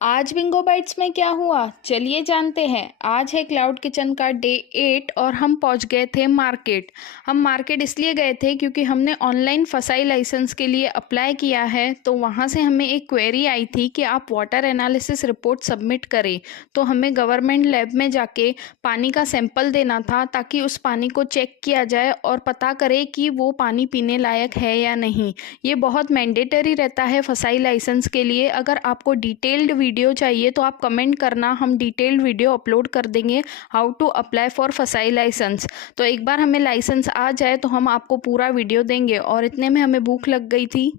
आज Bingo bytes में क्या हुआ चलिए जानते हैं। आज है क्लाउड किचन का डे 8 और हम पहुंच गए थे मार्केट। हम मार्केट इसलिए गए थे क्योंकि हमने ऑनलाइन फसाई लाइसेंस के लिए अप्लाई किया है। तो वहां से हमें एक क्वेरी आई थी कि आप वाटर एनालिसिस रिपोर्ट सबमिट करें। तो हमें गवर्नमेंट लैब में जाके पानी का सैंपल देना था ताकि उस पानी को चेक किया जाए और पता करे कि वो पानी पीने लायक है या नहीं। ये बहुत मैंडेटरी रहता है फसाई लाइसेंस के लिए। अगर आपको डिटेल्ड वीडियो चाहिए तो आप कमेंट करना, हम डिटेल्ड वीडियो अपलोड कर देंगे हाउ टू अप्लाई फॉर फसाई लाइसेंस। तो एक बार हमें लाइसेंस आ जाए तो हम आपको पूरा वीडियो देंगे। और इतने में हमें भूख लग गई थी।